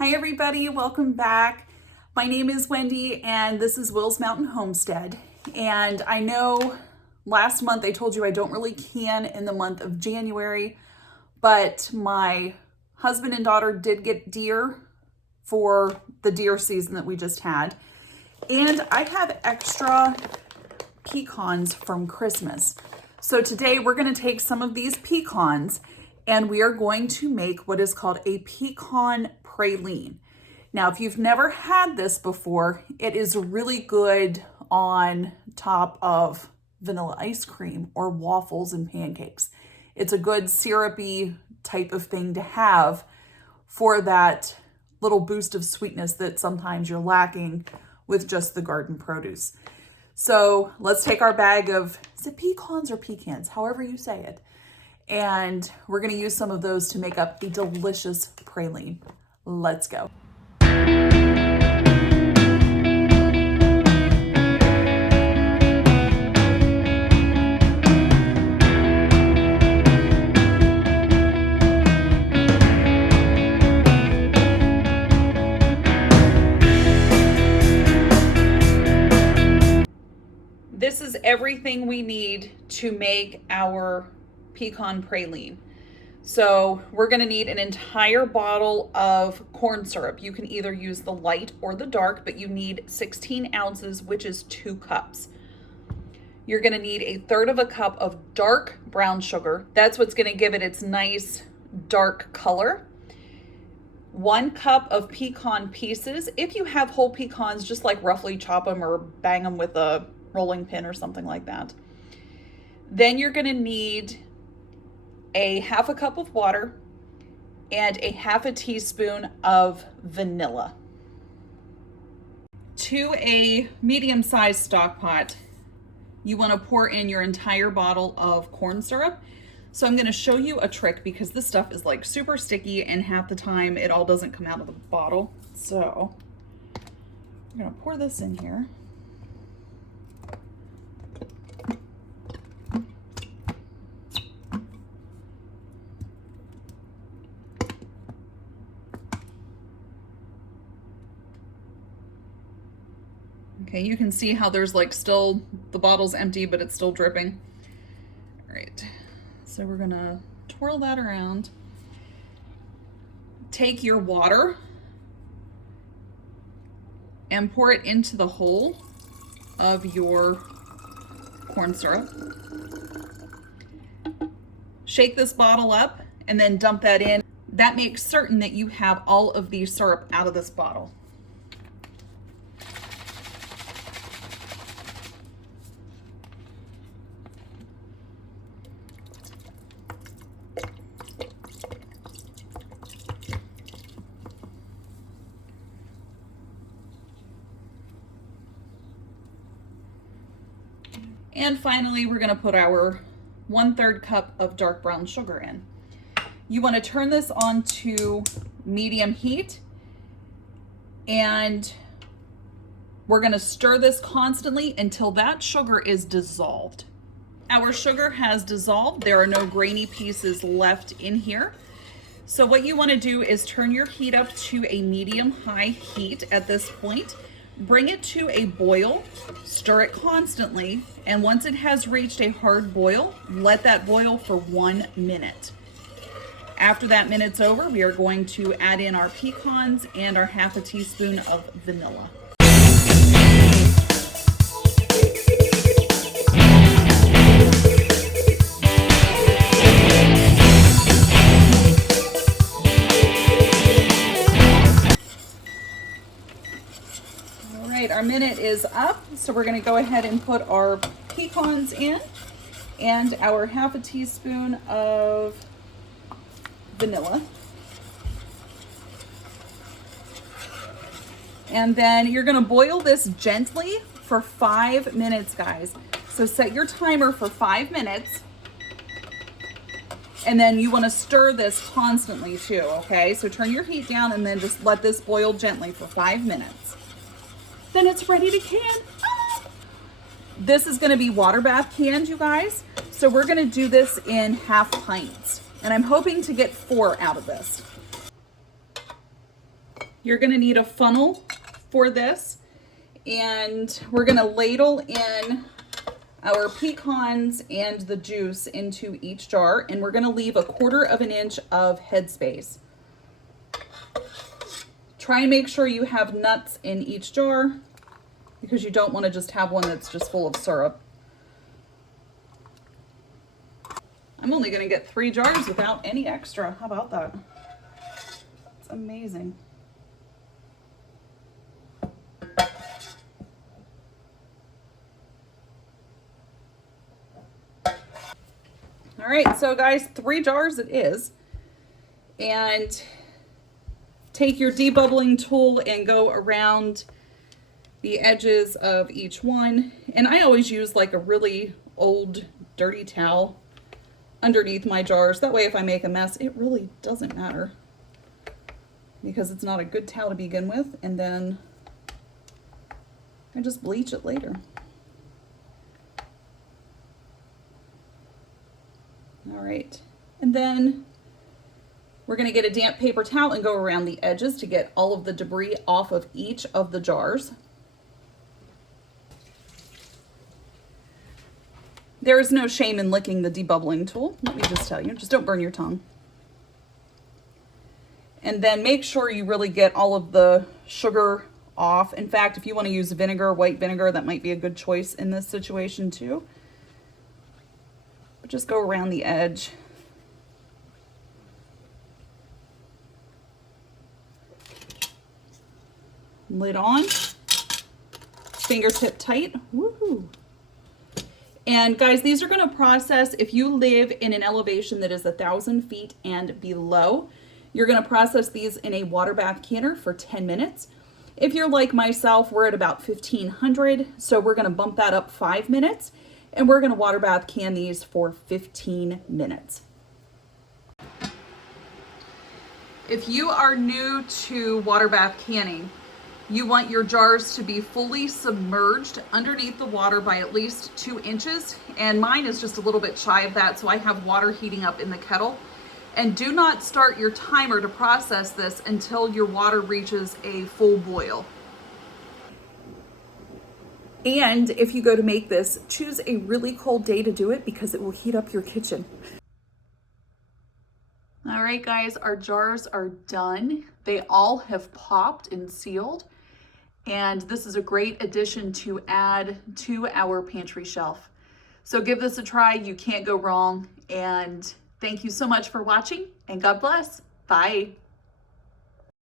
Hi everybody, welcome back. My name is Wendy and this is Will's Mountain Homestead. And I know last month I told you I don't really can in the month of January, but my husband and daughter did get deer for the deer season that we just had. And I have extra pecans from Christmas. So today we're going to take some of these pecans and we are going to make what is called a pecan praline. Now, if you've never had this before, it is really good on top of vanilla ice cream or waffles and pancakes. It's a good syrupy type of thing to have for that little boost of sweetness that sometimes you're lacking with just the garden produce. So let's take our bag of, is it pecans or pecans, however you say it, and we're going to use some of those to make up a delicious praline. Let's go. This is everything we need to make our pecan praline. So we're going to need an entire bottle of corn syrup. You can either use the light or the dark, but you need 16 ounces, which is 2 cups. You're going to need 1/3 cup of dark brown sugar. That's what's going to give it its nice dark color. 1 cup of pecan pieces. If you have whole pecans, just like roughly chop them or bang them with a rolling pin or something like that. Then you're going to need 1/2 cup of water and 1/2 teaspoon of vanilla. To a medium-sized stock pot, you want to pour in your entire bottle of corn syrup. So I'm going to show you a trick because this stuff is like super sticky and half the time it all doesn't come out of the bottle. So I'm going to pour this in here. Okay, you can see how there's like still, the bottle's empty, but it's still dripping. All right, so we're gonna twirl that around. Take your water and pour it into the hole of your corn syrup. Shake this bottle up and then dump that in. That makes certain that you have all of the syrup out of this bottle. And finally, we're going to put our 1/3 cup of dark brown sugar in. You want to turn this on to medium heat, and we're going to stir this constantly until that sugar is dissolved. Our sugar has dissolved. There are no grainy pieces left in here. So what you want to do is turn your heat up to a medium-high heat at this point. Bring it to a boil, stir it constantly, and once it has reached a hard boil, let that boil for 1 minute. After that minute's over, we are going to add in our pecans and our 1/2 teaspoon of vanilla. Our minute is up, so we're going to go ahead and put our pecans in and our 1/2 teaspoon of vanilla. And then you're going to boil this gently for 5 minutes, guys. So set your timer for 5 minutes. And then you want to stir this constantly too, okay? So turn your heat down and then just let this boil gently for 5 minutes. Then it's ready to can. This is going to be water bath canned, you guys. So we're going to do this in 1/2 pints. And I'm hoping to get 4 out of this. You're gonna need a funnel for this, and we're gonna ladle in our pecans and the juice into each jar, and we're gonna leave 1/4 of an inch of headspace. Try and make sure you have nuts in each jar because you don't want to just have one that's just full of syrup. I'm only going to get 3 jars without any extra. How about that? It's amazing. All right, so guys, 3 jars it is. And take your debubbling tool and go around the edges of each one. And I always use like a really old dirty towel underneath my jars. That way if I make a mess, it really doesn't matter because it's not a good towel to begin with. And then I just bleach it later. All right, and then we're going to get a damp paper towel and go around the edges to get all of the debris off of each of the jars. There is no shame in licking the debubbling tool. Let me just tell you, just don't burn your tongue. And then make sure you really get all of the sugar off. In fact, if you want to use vinegar, white vinegar, that might be a good choice in this situation too. But just go around the edge. Lid on, fingertip tight. Woohoo! And guys, these are going to process if you live in an elevation that is 1,000 feet and below. You're going to process these in a water bath canner for 10 minutes. If you're like myself, we're at about 1,500, so we're going to bump that up 5 minutes, and we're going to water bath can these for 15 minutes. If you are new to water bath canning, you want your jars to be fully submerged underneath the water by at least 2 inches. And mine is just a little bit shy of that, so I have water heating up in the kettle. And do not start your timer to process this until your water reaches a full boil. And if you go to make this, choose a really cold day to do it because it will heat up your kitchen. All right, guys, our jars are done. They all have popped and sealed. And this is a great addition to add to our pantry shelf. So give this a try. You can't go wrong. And thank you so much for watching, and God bless. Bye.